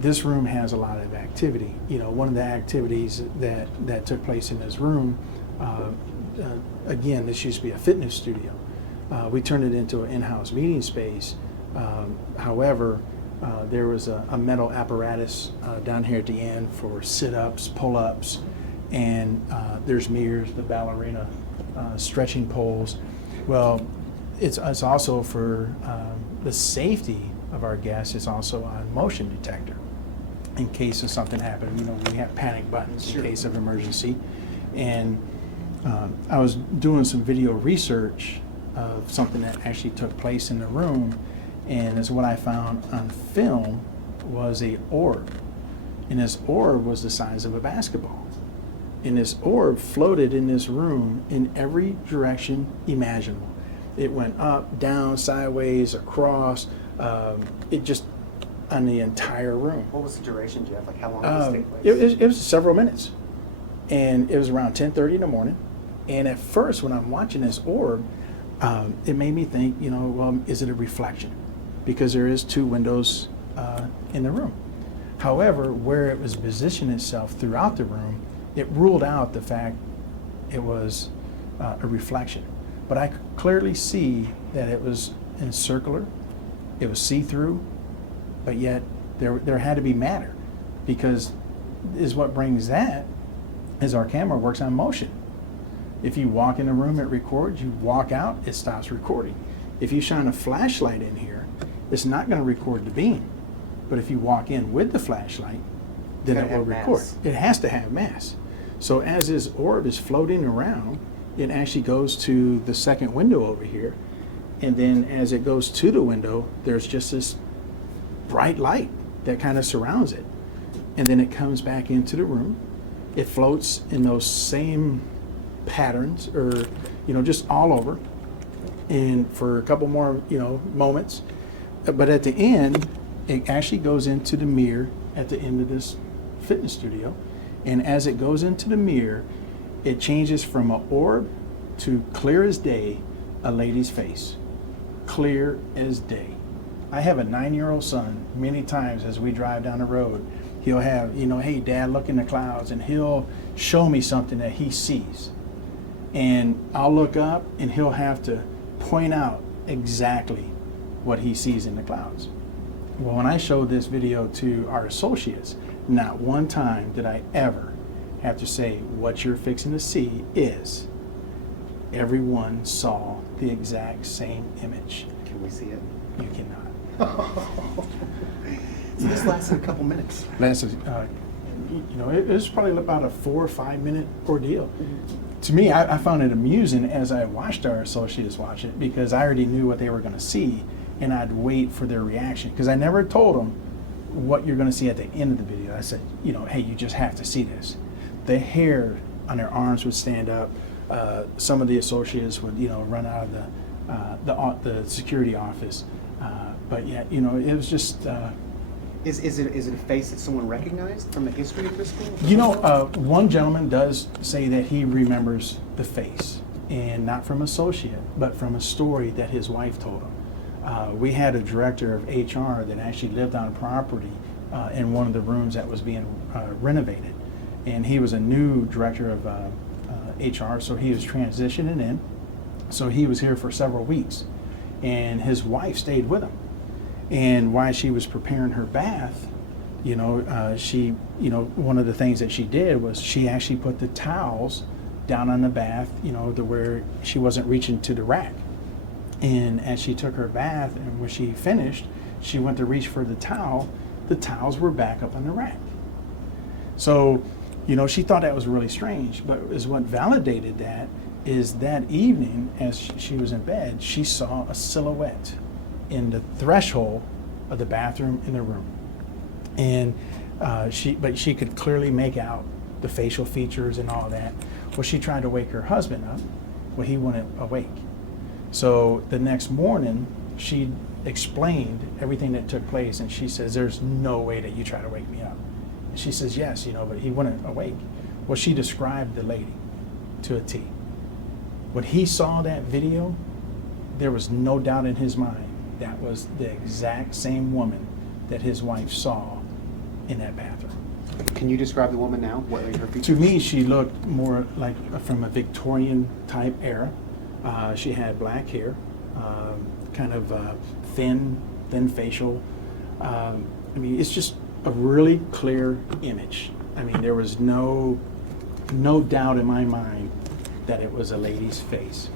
this room has a lot of activity. One of the activities that took place in this room, again, this used to be a fitness studio. We turned it into an in-house meeting space. However, there was a metal apparatus down here at the end for sit-ups, pull-ups, and there's mirrors, the ballerina stretching poles. Well, it's also for the safety of our guests. It's also a motion detector in case of something happened. We have panic buttons in case of emergency. And I was doing some video research of something that actually took place in the room, and is what I found on film was a orb. And this orb was the size of a basketball. And this orb floated in this room in every direction imaginable. It went up, down, sideways, across, it just on the entire room. What was the duration, Jeff? Like how long did this take place? It was several minutes. And it was around 10:30 in the morning. And at first, when I'm watching this orb, it made me think, well, is it a reflection? Because there is 2 windows in the room. However, where it was positioned itself throughout the room, it ruled out the fact it was a reflection. But I could clearly see that it was circular, it was see-through, but yet there had to be matter, because what brings that is our camera works on motion. If you walk in a room, it records. You walk out, it stops recording. If you shine a flashlight in here, it's not going to record the beam. But if you walk in with the flashlight, then it will record. It has to have mass. So as this orb is floating around, it actually goes to the second window over here. And then as it goes to the window, there's just this bright light that kind of surrounds it. And then it comes back into the room. It floats in those same patterns, or just all over, and for a couple more moments. But at the end, it actually goes into the mirror at the end of this fitness studio. And as it goes into the mirror, it changes from an orb to clear as day, a lady's face. Clear as day. I have a 9-year-old son. Many times as we drive down the road, he'll have, hey, Dad, look in the clouds, and he'll show me something that he sees. And I'll look up, and he'll have to point out exactly what he sees in the clouds. Well, when I showed this video to our associates, not one time did I ever have to say, what you're fixing to see is. Everyone saw the exact same image. Can we see it? You cannot. So this lasted a couple minutes. It was probably about a 4 or 5 minute ordeal. To me, I found it amusing as I watched our associates watch it, because I already knew what they were going to see, and I'd wait for their reaction, because I never told them what you're going to see at the end of the video. I said, hey, you just have to see this. The hair on their arms would stand up. Some of the associates would, run out of the security office. But yet, it was just. Is it a face that someone recognized from the history of Driskill? One gentleman does say that he remembers the face, and not from associate, but from a story that his wife told him. We had a director of HR that actually lived on property in one of the rooms that was being renovated, and he was a new director of HR, so he was transitioning in. So he was here for several weeks, and his wife stayed with him. And while she was preparing her bath, she, one of the things that she did was she actually put the towels down on the bath, to where she wasn't reaching to the rack. And as she took her bath, and when she finished, she went to reach for the towels were back up on the rack. So, she thought that was really strange, but is what validated that is that evening, as she was in bed, she saw a silhouette in the threshold of the bathroom in the room. And she could clearly make out the facial features and all that. Well, she tried to wake her husband up. Well, he wouldn't awake. So the next morning, she explained everything that took place, and she says, there's no way that you try to wake me up. And she says, yes, but he wouldn't awake. Well, she described the lady to a T. When he saw that video, there was no doubt in his mind that was the exact same woman that his wife saw in that bathroom. Can you describe the woman now? What are her features? To me, she looked more like from a Victorian type era. She had black hair, kind of thin facial. I mean, it's just a really clear image. I mean, there was no doubt in my mind that it was a lady's face.